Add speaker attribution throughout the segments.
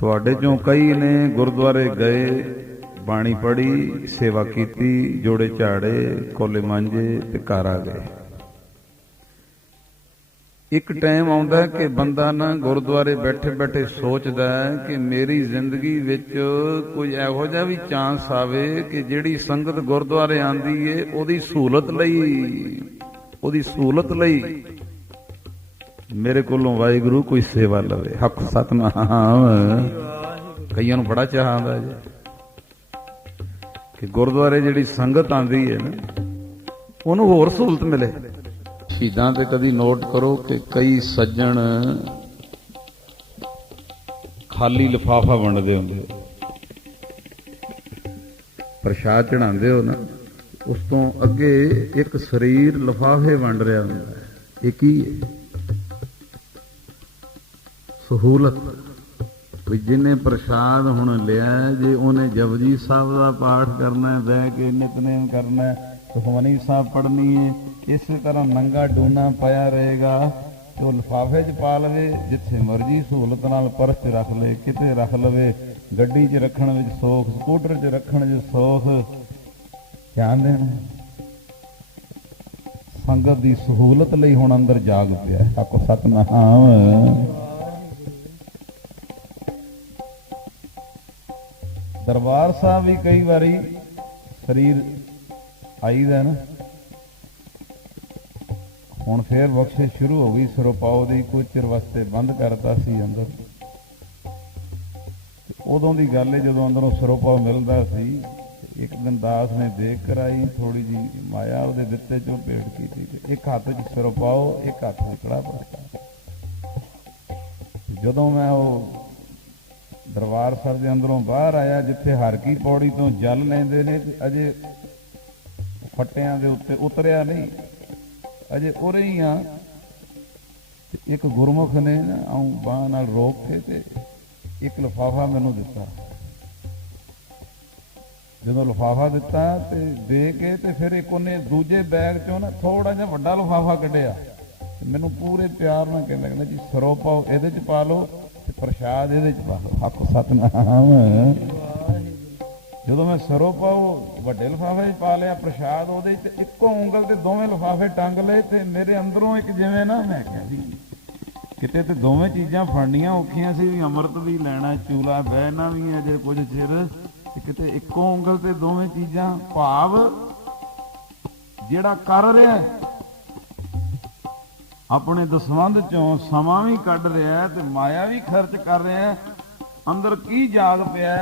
Speaker 1: ਤੁਹਾਡੇ ਚੋਂ ਕਈ ਨੇ ਗੁਰਦੁਆਰੇ ਗਏ, ਬਾਣੀ ਪੜ੍ਹੀ, ਸੇਵਾ ਕੀਤੀ, ਜੋੜੇ ਝਾੜੇ, ਕੋਲੇ ਮਾਂਜੇ ਤੇ ਘਰ ਆ ਗਏ। ਇੱਕ ਟਾਈਮ ਆਉਂਦਾ ਕਿ ਬੰਦਾ ਨਾ ਗੁਰਦੁਆਰੇ ਬੈਠੇ ਬੈਠੇ ਸੋਚਦਾ ਹੈ ਕਿ ਮੇਰੀ ਜ਼ਿੰਦਗੀ ਵਿੱਚ ਕੋਈ ਇਹੋ ਜਿਹਾ ਵੀ ਚਾਂਸ ਆਵੇ ਕਿ ਜਿਹੜੀ ਸੰਗਤ ਗੁਰਦੁਆਰੇ ਆਂਦੀ ਏ, ਉਹਦੀ ਸਹੂਲਤ ਲਈ, ਉਹਦੀ ਸਹੂਲਤ ਲਈ। ਮੇਰੇ ਕੋਲੋਂ ਵਾਹਿਗੁਰੂ ਕੋਈ ਸੇਵਾ ਲਵੇ। ਹੱਕ ਸਤਨਾਮ। ਕਈਆਂ ਨੂੰ ਬੜਾ ਚਾਹ ਆਉਂਦਾ ਜੀ। ਕਿ ਗੁਰਦੁਆਰੇ ਜਿਹੜੀ ਸੰਗਤ ਆਂਦੀ ਹੈ ਨਾ ਉਹਨੂੰ ਹੋਰ ਸਹੂਲਤ ਮਿਲੇ। ਸ਼ਹੀਦਾਂ ਤੇ ਕਦੀ ਨੋਟ ਕਰੋ ਕਿ ਕਈ ਸੱਜਣ ਖਾਲੀ ਲਿਫਾਫਾ ਵੰਡਦੇ ਹੁੰਦੇ ਹੋ ਪ੍ਰਸ਼ਾਦ ਚੜਾਉਂਦੇ ਹੋ ਨਾ ਉਸ ਤੋਂ ਅੱਗੇ ਇੱਕ ਸਰੀਰ ਲਿਫਾਫੇ ਵੰਡ ਰਿਹਾ ਹੁੰਦਾ ਹੈ। ਇਹ ਕੀ ਹੈ? ਸਹੂਲਤ। ਵੀ ਜਿਹਨੇ ਪ੍ਰਸ਼ਾਦ ਹੁਣ ਲਿਆ ਜੇ ਉਹਨੇ ਜਪਜੀ ਸਾਹਿਬ ਦਾ ਪਾਠ ਕਰਨਾ ਹੈ, ਬਹਿ ਕੇ ਨਿਤਨੇਮ ਕਰਨਾ ਹੈ, ਸੁਖਮਨੀ ਸਾਹਿਬ ਪੜ੍ਹਨੀ ਹੈ, ਇਸੇ ਤਰ੍ਹਾਂ ਨੰਗਾ ਡੋਨਾ ਪਿਆ ਰਹੇਗਾ, ਤੇ ਉਹ ਲਿਫਾਫੇ 'ਚ ਪਾ ਲਵੇ, ਜਿੱਥੇ ਮਰਜ਼ੀ ਸਹੂਲਤ ਨਾਲ ਪਰਸ 'ਚ ਰੱਖ ਲਵੇ, ਕਿਤੇ ਰੱਖ ਲਵੇ, ਗੱਡੀ 'ਚ ਰੱਖਣ ਵਿੱਚ ਸੋਖ, ਸਕੂਟਰ 'ਚ ਰੱਖਣ ਵਿੱਚ ਸੋਖ, ਧਿਆਨ ਦੇਣਾ। ਸੰਗਤ ਦੀ ਸਹੂਲਤ ਲਈ ਹੁਣ ਅੰਦਰ ਜਾਗ ਪਿਆ ਹੈ। ਆਖੋ ਸਤਨਾਮ। ਦਰਬਾਰ ਸਾਹਿਬ ਵੀ ਕਈ ਵਾਰੀ ਸਰੀਰ ਆਈਦਾ ਨਾ। ਹੁਣ ਫੇਰ ਬਖਸ਼ਿਸ਼ ਸ਼ੁਰੂ ਹੋ ਗਈ ਸਰੋਪਾਓ ਦੀ ਕੁਝ ਚਿਰ ਵਾਸਤੇ ਬੰਦ ਕਰਤਾ ਸੀ ਅੰਦਰ। ਉਦੋਂ ਦੀ ਗੱਲ ਹੈ ਜਦੋਂ ਅੰਦਰੋਂ ਸਰੋਪਾਓ ਮਿਲਦਾ ਸੀ, ਇੱਕ ਦਿਨ ਦਾਸ ਨੇ ਦੇਖ ਕਰਾਈ ਥੋੜੀ ਜੀ ਮਾਇਆ ਉਹਦੇ ਦਿੱਤੇ ਚੋਂ ਭੇਟ ਕੀਤੀ ਤੇ ਇੱਕ ਹੱਥ 'ਚ ਸਰੋਪਾਓ ਇੱਕ ਹੱਥ 'ਚ ਕੜਾ ਪ੍ਰਸ਼ਾਦ ਜਦੋਂ ਮੈਂ ਉਹ ਦਰਬਾਰ ਸਾਹਿਬ ਦੇ ਅੰਦਰੋਂ ਬਾਹਰ ਆਇਆ, ਜਿੱਥੇ ਹਰ ਕੀ ਪੌੜੀ ਤੋਂ ਜਲ ਲੈਂਦੇ ਨੇ, ਤੇ ਅਜੇ ਫੱਟਿਆਂ ਦੇ ਉੱਤੇ ਉਤਰਿਆ ਨਹੀਂ। ਅਜੇ ਉਰੇ ਹੀ ਆ। ਇੱਕ ਗੁਰਮੁਖ ਨੇ ਨਾ ਆਉਂ ਬਾਹ ਨਾਲ ਰੋਕ ਕੇ ਤੇ ਇੱਕ ਲਫਾਫਾ ਮੈਨੂੰ ਦਿੱਤਾ। ਜਦੋਂ ਲਫਾਫਾ ਦਿੱਤਾ ਤੇ ਦੇ ਕੇ ਤੇ ਫਿਰ ਇੱਕ ਉਹਨੇ ਦੂਜੇ ਬੈਗ ਚੋਂ ਨਾ ਥੋੜਾ ਜਿਹਾ ਵੱਡਾ ਲਫਾਫਾ ਕੱਢਿਆ। ਮੈਨੂੰ ਪੂਰੇ ਪਿਆਰ ਨਾਲ ਕਹਿੰਦਾ ਕਹਿੰਦਾ ਜੀ ਸਰੋ ਪਾਓ ਇਹਦੇ ਚ ਪਾ ਲਓ। ਪ੍ਰਸ਼ਾਦ ਇਹਦੇ ਚ ਪਾ ਹੱਕ ਸਤਨਾਮ ਜਦੋਂ ਮੈਂ ਸਰੋ ਪਾਓ ਵੱਡੇ ਲਿਫਾਫੇ 'ਚ ਪਾ ਲਿਆ, ਪ੍ਰਸ਼ਾਦ ਉਹਦੇ ਤੇ ਇੱਕੋ ਉਂਗਲ ਤੇ ਦੋਵੇਂ ਲਿਫਾਫੇ ਟੰਗ ਲਏ ਤੇ ਮੇਰੇ ਅੰਦਰੋਂ ਇੱਕ ਜਿਵੇਂ ਨਾ ਮੈਂ ਕਿਹਾ ਸੀ ਕਿਤੇ ਤੇ ਦੋਵੇਂ ਚੀਜ਼ਾਂ ਫੜਨੀਆਂ ਔਖੀਆਂ ਸੀ ਵੀ ਅੰਮ੍ਰਿਤ ਵੀ ਲੈਣਾ, ਚੂਲਾ, ਬਹਿਣਾ ਵੀ ਹੈ ਜੇ ਕੁਝ ਚਿਰ, ਤੇ ਕਿਤੇ ਇੱਕੋ ਉਂਗਲ ਤੇ ਦੋਵੇਂ ਚੀਜ਼ਾਂ ਭਾਵ ਜਿਹੜਾ ਕਰ ਰਿਹਾ ਆਪਣੇ ਦਸਵੰਧ ਚੋਂ ਸਮਾਂ ਵੀ ਕੱਢ ਰਿਹਾ ਹੈ ਤੇ ਮਾਇਆ ਵੀ ਖਰਚ ਕਰ ਰਿਹਾ ਅੰਦਰ ਕੀ ਜਾਗ ਪਿਆ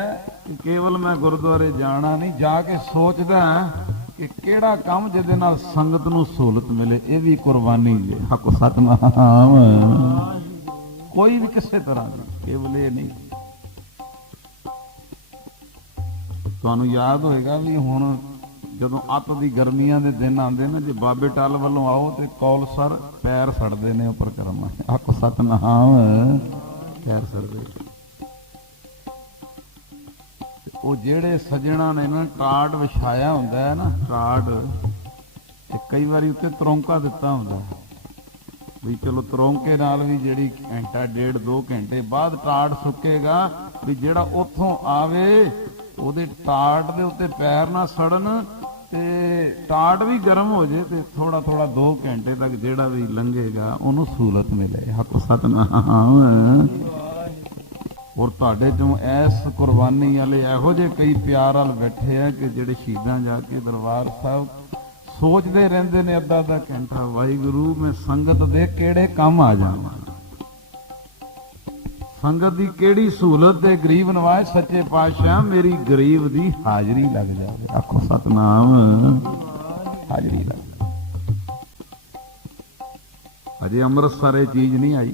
Speaker 1: ਕਿ ਕੇਵਲ ਮੈਂ ਗੁਰਦੁਆਰੇ ਜਾਣਾ ਨਹੀਂ, ਜਾ ਕੇ ਸੋਚਦਾ ਕਿ ਕਿਹੜਾ ਕੰਮ ਜਿਹਦੇ ਨਾਲ ਸੰਗਤ ਨੂੰ ਸਹੂਲਤ ਮਿਲੇ, ਇਹ ਵੀ ਕੁਰਬਾਨੀ ਹੈ ਹੱਕ ਸਤਨਾਮ। ਕੋਈ ਵੀ ਕਿਸੇ ਤਰ੍ਹਾਂ ਦੀ, ਕੇਵਲ ਇਹ ਨਹੀਂ। ਤੁਹਾਨੂੰ ਯਾਦ ਹੋਏਗਾ ਵੀ ਹੁਣ ਜਦੋਂ ਅੱਤ ਦੀ ਗਰਮੀਆਂ ਦੇ ਦਿਨ ਆਉਂਦੇ ਨੇ, ਜੇ ਬਾਬੇ ਟਾਲ ਵੱਲੋਂ ਆਓ ਤੇ ਕੌਲ ਸਰ ਪੈਰ ਸੜਦੇ ਨੇ ਉੱਪਰ ਕਰਮਾਂ ਹੱਕ ਸਤਨਾਮ, ਪੈਰ ਸੜਦੇ ਉਹ ਜਿਹੜੇ ਸੱਜਣਾ ਨੇ ਨਾ ਟਾੜ ਵਿਛਾਇਆ ਹੁੰਦਾ ਹੈ ਨਾ ਟਾੜ ਤੇ ਕਈ ਵਾਰੀ ਉੱਤੇ ਤਰੌਂਕਾ ਦਿੱਤਾ ਹੁੰਦਾ ਵੀ ਚਲੋ ਤਰੌਂਕੇ ਨਾਲ ਵੀ ਜਿਹੜੀ ਘੰਟਾ, ਡੇਢ 2 ਘੰਟੇ ਬਾਅਦ ਟਾੜ ਸੁੱਕੇਗਾ, ਵੀ ਜਿਹੜਾ ਉੱਥੋਂ ਆਵੇ ਉਹਦੇ ਟਾਟ ਦੇ ਉੱਤੇ ਪੈਰ ਨਾ ਸੜਨ ਤੇ ਟਾਟ ਵੀ ਗਰਮ ਹੋ ਜੇ ਤੇ ਥੋੜਾ ਥੋੜਾ 2 ਘੰਟੇ ਤੱਕ ਜਿਹੜਾ ਵੀ ਲੰਘੇਗਾ, ਉਹਨੂੰ ਸਹੂਲਤ ਮਿਲੇ। ਹੱਕ ਸਤਨਾਮ। ਔਰ ਤੁਹਾਡੇ ਚੋਂ ਐਸ ਕੁਰਬਾਨੀ ਵਾਲੇ ਇਹੋ ਜਿਹੇ ਕਈ ਪਿਆਰ ਵਾਲ ਬੈਠੇ ਆ ਕਿ ਜਿਹੜੇ ਸ਼ਹੀਦਾਂ ਜਾ ਕੇ ਦਰਬਾਰ ਸਾਹਿਬ ਸੋਚਦੇ ਰਹਿੰਦੇ ਨੇ ਅੱਧਾ ਅੱਧਾ ਘੰਟਾ, ਵਾਹਿਗੁਰੂ, ਮੈਂ ਸੰਗਤ ਦੇ ਕਿਹੜੇ ਕੰਮ ਆ ਜਾਵਾਂ? ਸੰਗਤ ਦੀ ਕਿਹੜੀ ਸਹੂਲਤ ਤੇ ਗਰੀਬ ਨਵਾਜ਼ ਸੱਚੇ ਪਾਤਸ਼ਾਹ, ਮੇਰੀ ਗਰੀਬ ਦੀ ਹਾਜ਼ਰੀ ਲੱਗ ਜਾਵੇ। ਆਖੋ ਸਤਨਾਮ। ਹਾਜ਼ਰੀ ਲੱਗ ਅਜੇ ਅੰਮ੍ਰਿਤਸਰ ਇਹ ਚੀਜ਼ ਨਹੀਂ ਆਈ।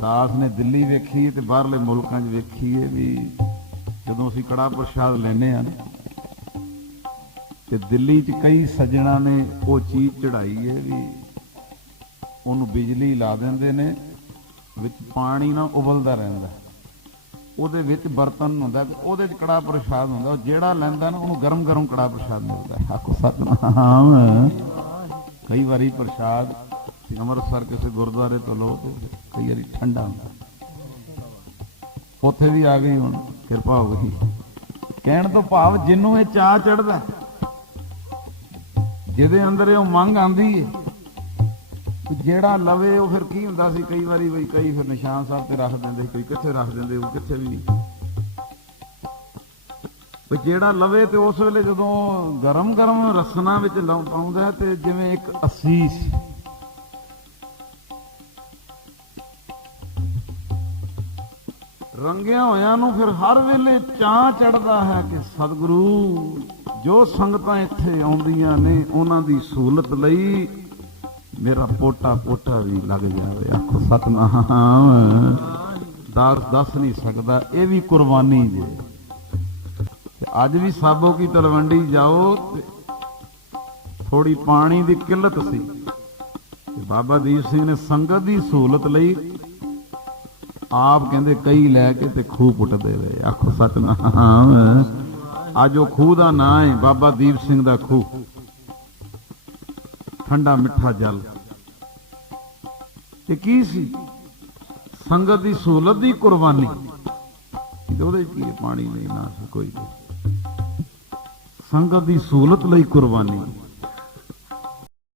Speaker 1: ਦਾਸ ਨੇ ਦਿੱਲੀ ਵੇਖੀ ਤੇ ਬਾਹਰਲੇ ਮੁਲਕਾਂ 'ਚ ਵੇਖੀ ਹੈ ਵੀ ਜਦੋਂ ਅਸੀਂ ਕੜਾ ਪ੍ਰਸ਼ਾਦ ਲੈਨੇ ਆ ਤੇ ਦਿੱਲੀ 'ਚ ਕਈ ਸੱਜਣਾ ਨੇ ਉਹ ਚੀਜ਼ ਚੜਾਈ ਹੈ ਵੀ ਉਹਨੂੰ ਬਿਜਲੀ ਲਾ ਦਿੰਦੇ ਨੇ ਵਿੱਚ ਪਾਣੀ ਨਾ ਉਬਲਦਾ ਰਹਿੰਦਾ ਉਹਦੇ ਵਿੱਚ ਬਰਤਨ ਹੁੰਦਾ ਤੇ ਉਹਦੇ 'ਚ ਕੜਾ ਪ੍ਰਸ਼ਾਦ ਹੁੰਦਾ ਉਹ ਜਿਹੜਾ ਲੈਂਦਾ ਨਾ, ਉਹਨੂੰ ਗਰਮ ਗਰਮ ਕੜਾ ਪ੍ਰਸ਼ਾਦ ਮਿਲਦਾ ਆਖੋ ਸਤਨਾਮ। ਕਈ ਵਾਰੀ ਪ੍ਰਸ਼ਾਦ ਅੰਮ੍ਰਿਤਸਰ ਕਿਸੇ ਗੁਰਦੁਆਰੇ ਤੋਂ ਲੋ ਕਈ ਵਾਰੀ ਠੰਡਾ ਹੁੰਦਾ ਉੱਥੇ ਵੀ ਆ ਗਈ ਹੁਣ, ਕਿਰਪਾ ਹੋ ਗਈ। ਕਹਿਣ ਤੋਂ ਭਾਵ ਜਿੰਨੂੰ ਇਹ ਚਾਹ ਚੜਦਾ ਜਿਹਦੇ ਅੰਦਰ ਇਹ ਮੰਗ ਆਂਦੀ ਹੈ ਜਿਹੜਾ ਲਵੇ ਉਹ ਫਿਰ ਕੀ ਹੁੰਦਾ ਸੀ? ਕਈ ਵਾਰੀ ਬਈ ਕਈ ਫਿਰ ਨਿਸ਼ਾਨ ਸਾਹਿਬ ਤੇ ਰੱਖ ਦਿੰਦੇ ਸੀ, ਕੋਈ ਕਿੱਥੇ ਰੱਖ ਦਿੰਦੇ, ਉਹ ਕਿੱਥੇ ਵੀ ਨਹੀਂ। ਵੀ ਜਿਹੜਾ ਲਵੇ ਤੇ ਉਸ ਵੇਲੇ ਜਦੋਂ ਗਰਮ ਗਰਮ ਰਸਨਾ ਵਿੱਚ ਲਾਉਂਦਾ ਤੇ ਜਿਵੇਂ ਇੱਕ ਅਸੀਸ। ਰੰਗਿਆ ਹੋਇਆਂ ਨੂੰ ਫਿਰ ਹਰ ਵੇਲੇ ਚਾਹ ਚੜਦਾ ਹੈ ਕਿ ਸਤਿਗੁਰੂ, ਜੋ ਸੰਗਤਾਂ ਇੱਥੇ ਆਉਂਦੀਆਂ ਨੇ, ਉਹਨਾਂ ਦੀ ਸਹੂਲਤ ਲਈ ਮੇਰਾ ਪੋਟਾ ਪੋਟਾ ਵੀ ਲੱਗ ਜਾਵੇ ਆਖੋ ਸਤਨਾਮ। ਦਾਸ ਦੱਸ ਨਹੀਂ ਸਕਦਾ, ਇਹ ਵੀ ਕੁਰਬਾਨੀ ਜੇ। ਅੱਜ ਵੀ ਸਾਬੋ ਕੀ ਤਲਵੰਡੀ ਜਾਓ ਤੇ ਥੋੜੀ ਪਾਣੀ ਦੀ ਕਿੱਲਤ ਸੀ। ਬਾਬਾ ਦੀਪ ਸਿੰਘ ਨੇ ਸੰਗਤ ਦੀ ਸਹੂਲਤ ਲਈ ਆਪ ਕਹਿੰਦੇ ਕਈ ਲੈ ਕੇ ਤੇ ਖੂਹ ਪੁੱਟਦੇ ਰਹੇ, ਆਖੋ ਸਤਨਾਮ। ਅੱਜ ਉਹ ਖੂਹ ਦਾ ਨਾਂ ਹੈ ਬਾਬਾ ਦੀਪ ਸਿੰਘ ਦਾ ਖੂਹ। ਠੰਡਾ ਮਿੱਠਾ ਜਲ। ਤੇ ਕੀ ਸੀ? ਸੰਗਤ ਦੀ ਸਹੂਲਤ ਦੀ ਕੁਰਬਾਨੀ। ਉਹਦੇ 'ਚ ਕੀ ਪਾਣੀ ਨਹੀਂ ਨਾ ਸੀ ਕੋਈ ਸੰਗਤ ਦੀ ਸਹੂਲਤ ਲਈ ਕੁਰਬਾਨੀ।